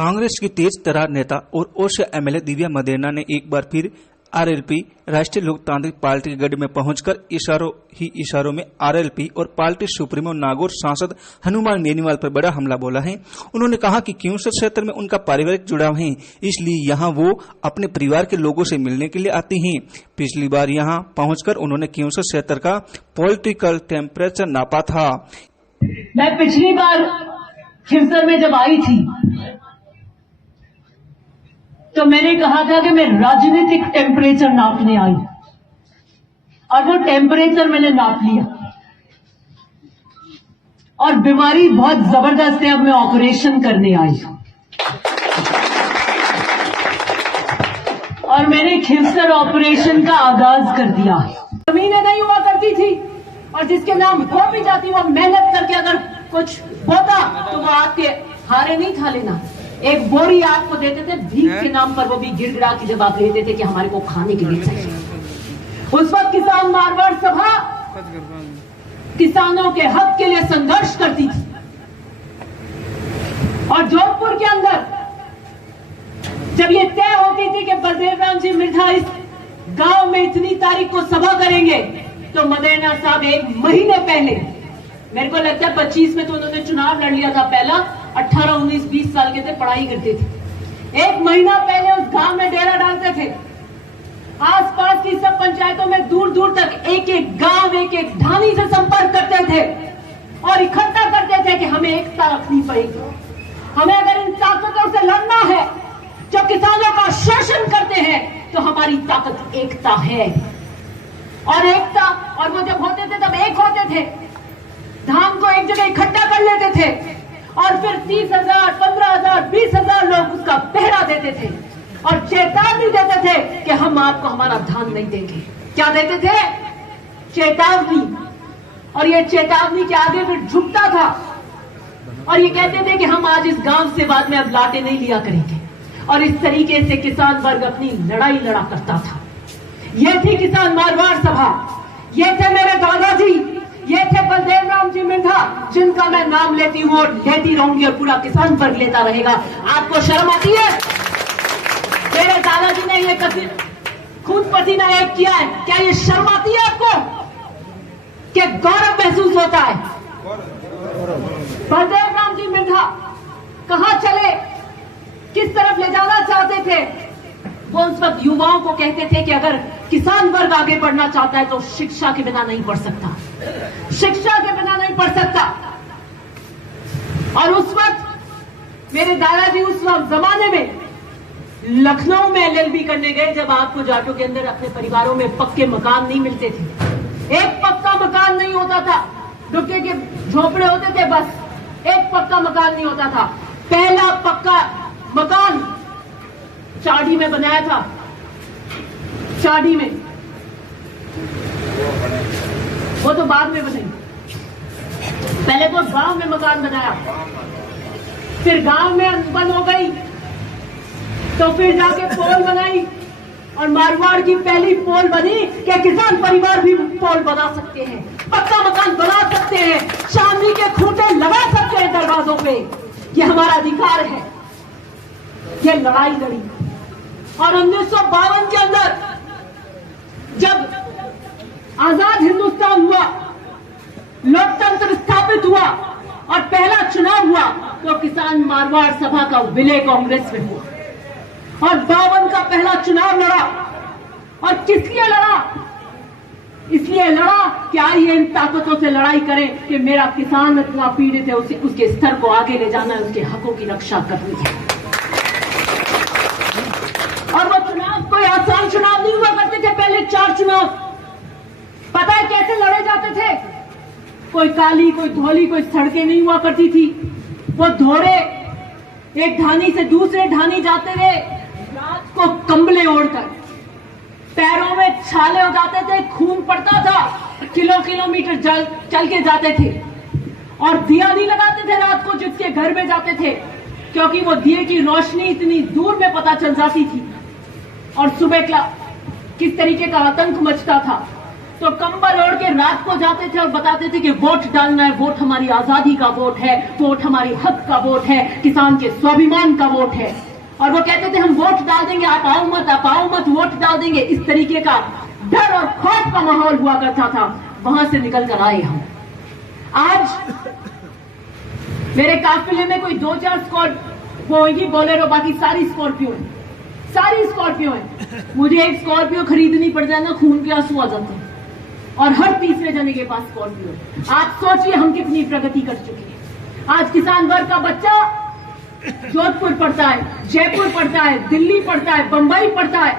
कांग्रेस की तेज तर्रार नेता और ओरछा एमएलए दिव्या मदेरणा ने एक बार फिर आरएलपी राष्ट्रीय लोकतांत्रिक पार्टी के गढ़ में पहुंचकर इशारों में आरएलपी और पार्टी सुप्रीमो नागौर सांसद हनुमान बेनीवाल पर बड़ा हमला बोला है। उन्होंने कहा कि क्यूंसर क्षेत्र में उनका पारिवारिक जुड़ाव है, इसलिए यहां वो अपने परिवार के लोगों से मिलने के लिए आती हैं। पिछली बार यहां पहुंचकर उन्होंने क्यूंसर क्षेत्र का पॉलिटिकल टेम्परेचर नापा था। मैं पिछली बार खिवसर में जब आई थी तो मैंने कहा था कि मैं राजनीतिक टेम्परेचर नापने आई और वो टेम्परेचर मैंने नाप लिया और बीमारी बहुत जबरदस्त है। अब मैं ऑपरेशन करने आई हूं और मैंने खिवसर ऑपरेशन का आगाज कर दिया। जमीनें नहीं हुआ करती थी और जिसके नाम हो भी जाती वो मेहनत करके अगर कुछ होता तो वो आपके हारे नहीं था लेना। एक बोरी आपको देते थे भीख के नाम पर, वो भी गिड़गिड़ा के जब आप लेते थे कि हमारे को खाने के लिए चाहिए। उस वक्त किसान मारवाड़ सभा किसानों के हक के लिए संघर्ष करती थी और जोधपुर के अंदर जब ये तय होती थी कि बलदेव राम जी मिर्धा इस गांव में इतनी तारीख को सभा करेंगे तो मदेरणा साहब एक महीने पहले, मेरे को लगता है 25 में तो उन्होंने चुनाव लड़ लिया था, पहला 18, 19, 20 साल के थे, पढ़ाई करते थे, एक महीना पहले उस गांव में डेरा डालते थे। आसपास की सब पंचायतों में दूर दूर तक एक एक गांव, एक एक ढाणी से संपर्क करते थे और इकट्ठा करते थे कि हमें एकता रखनी पड़ेगी। हमें अगर इन ताकतों से लड़ना है जो किसानों का शोषण करते हैं तो हमारी ताकत एकता है। और एकता, और वो जब होते थे तब एक होते थे, धान को एक जगह इकट्ठा कर लेते थे और फिर 30,000, 15,000, 20,000 लोग उसका पहरा देते थे और चेतावनी देते थे कि हम आपको हमारा धान नहीं देंगे। क्या देते थे? चेतावनी। और ये चेतावनी के आगे फिर झुकता था और ये कहते थे कि हम आज इस गांव से बाद में अब लाटे नहीं लिया करेंगे। और इस तरीके से किसान वर्ग अपनी लड़ाई लड़ा करता था। ये थी किसान मारवाड़ सभा, ये थे मेरे दादाजी, ये थे बलदेव राम जी मिर्धा, जिनका मैं नाम लेती हूँ और लेती रहूंगी और पूरा किसान वर्ग लेता रहेगा। आपको शर्म आती है? मेरे दादाजी ने ये खून पसीना एक किया है, क्या ये शर्म आती है आपको? क्या गौरव महसूस होता है? बलदेव राम जी मिर्धा कहां चले, किस तरफ ले जाना चाहते थे? वो उस वक्त युवाओं को कहते थे कि अगर किसान वर्ग आगे बढ़ना चाहता है तो शिक्षा के बिना नहीं बढ़ सकता, शिक्षा के बिना नहीं बढ़ सकता। और उस वक्त मेरे दादाजी उस वक्त जमाने में लखनऊ में LLB करने गए जब आपको जाटों के अंदर अपने परिवारों में पक्के मकान नहीं मिलते थे। एक पक्का मकान नहीं होता था, डुक्के के झोपड़े होते थे, बस एक पक्का मकान नहीं होता था। पहला पक्का मकान चाड़ी में बनाया था, चाड़ी में, वो तो बाद में बनी। पहले तो गांव में मकान बनाया, फिर गांव में बंद हो गई तो फिर जाके पोल बनाई और मारवाड़ की पहली पोल बनी कि किसान परिवार भी पोल बना सकते हैं, पक्का मकान बना सकते हैं, चांदी के खूंटे लगा सकते हैं दरवाजों पे। ये हमारा अधिकार है। ये लड़ाई लड़ी और 1952 के अंदर जब आजाद हिंदुस्तान हुआ, लोकतंत्र स्थापित हुआ और पहला चुनाव हुआ तो किसान मारवाड़ सभा का विलय कांग्रेस में हुआ और 52 का पहला चुनाव लड़ा। और किस लिए लड़ा? इसलिए लड़ा कि आइए इन ताकतों से लड़ाई करें कि मेरा किसान इतना पीड़ित है, उसके स्तर को आगे ले जाना है, उसके हकों की रक्षा करनी है। और वो चुनाव कोई आसान चुनाव नहीं हुआ करते थे। पहले 4 चुनाव पता है कैसे लड़े जाते थे? कोई काली, कोई धोली, कोई सड़कें नहीं हुआ करती थी। वो घोड़े एक ढानी से दूसरे ढानी जाते रहे, रात को कंबले ओढ़कर, पैरों में छाले हो जाते थे, खून पड़ता था, किलोमीटर चल के जाते थे और दिया नहीं लगाते थे रात को जिसके घर में जाते थे, क्योंकि वो दिए की रोशनी इतनी दूर में पता चल जाती थी और सुबह किस तरीके का आतंक मचता था। तो कंबल ओढ़ के रात को जाते थे और बताते थे कि वोट डालना है, वोट हमारी आजादी का वोट है, वोट हमारी हक का वोट है, किसान के स्वाभिमान का वोट है। और वो कहते थे हम वोट डाल देंगे, आप आओ मत, वोट डाल देंगे। इस तरीके का डर और खौफ का माहौल हुआ करता था। वहां से निकल कर आए हम। आज मेरे काफिले में कोई 2-4 स्कॉर्पियो होगी, बोलेरो, बाकी सारी स्कॉर्पियो है, सारी स्कॉर्पियो है। मुझे एक स्कॉर्पियो खरीदनी पड़ जाए ना, खून के आंसू आ जाते हैं। और हर तीसरे जने के पास स्कॉर्पियो है। आप सोचिए हम कितनी प्रगति कर चुके हैं। आज किसान वर्ग का बच्चा जोधपुर पढ़ता है, जयपुर पढ़ता है, दिल्ली पढ़ता है, बंबई पढ़ता है।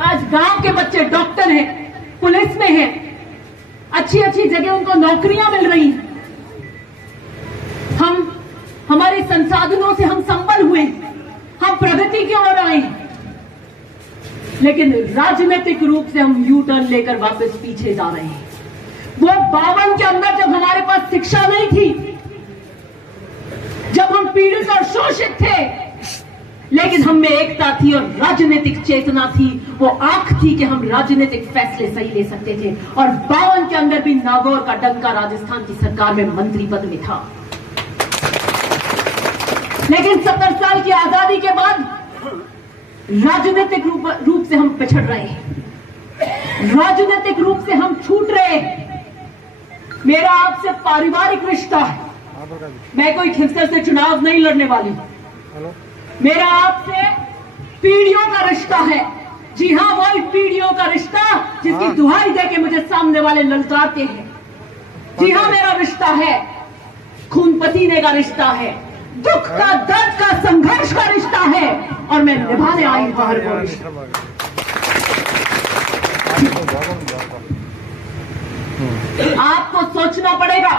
आज गांव के बच्चे डॉक्टर हैं, पुलिस में हैं, अच्छी अच्छी जगह उनको नौकरियां मिल रही हैं। हम हमारे संसाधनों से हम संबल हुए, हम प्रगति की ओर आए, लेकिन राजनीतिक रूप से हम यू टर्न लेकर वापस पीछे जा रहे हैं। वो 52 के अंदर जब हमारे पास शिक्षा नहीं थी, जब हम पीड़ित और शोषित थे, लेकिन हम में एकता थी और राजनीतिक चेतना थी, वो आंख थी कि हम राजनीतिक फैसले सही ले सकते थे। और 52 के अंदर भी नागौर का डंका राजस्थान की सरकार में मंत्री पद में था। लेकिन 70 साल की आजादी के बाद राजनीतिक रूप से हम पिछड़ रहे हैं, राजनीतिक रूप से हम छूट रहे हैं। मेरा आपसे पारिवारिक रिश्ता है, मैं कोई खिंचर से चुनाव नहीं लड़ने वाली। मेरा आपसे पीढ़ियों का रिश्ता है। जी हां, वही पीढ़ियों का रिश्ता जिसकी दुहाई देके मुझे सामने वाले ललकारते हैं। जी हां, मेरा रिश्ता है, खून पसीने का रिश्ता है, दुख का, दर्द का, संघर्ष का रिश्ता है, और मैं निभाने आई हूं हर वो रिश्ता। आपको सोचना पड़ेगा,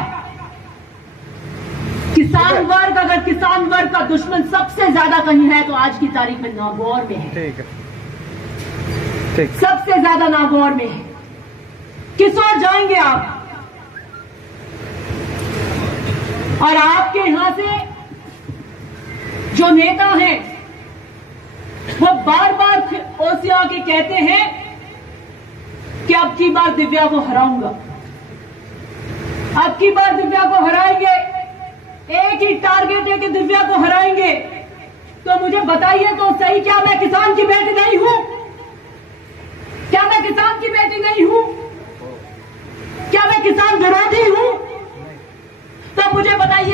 किसान वर्ग, अगर किसान वर्ग का दुश्मन सबसे ज्यादा कहीं है तो आज की तारीख में नागौर में है। ठीक। सबसे ज्यादा नागौर में है। किस ओर जाएंगे आप? और आपके यहां से जो नेता हैं वो बार बार ओसिया के कहते हैं कि अब की बार दिव्या को हराऊंगा, अब की बार दिव्या को हराएंगे, एक ही टारगेट है कि दिव्या को हराएंगे। तो मुझे बताइए तो सही, क्या मैं किसान की बेटी नहीं हूं? क्या मैं किसान की बेटी नहीं हूं? क्या मैं किसान विरोधी हूं? तो मुझे बताइए।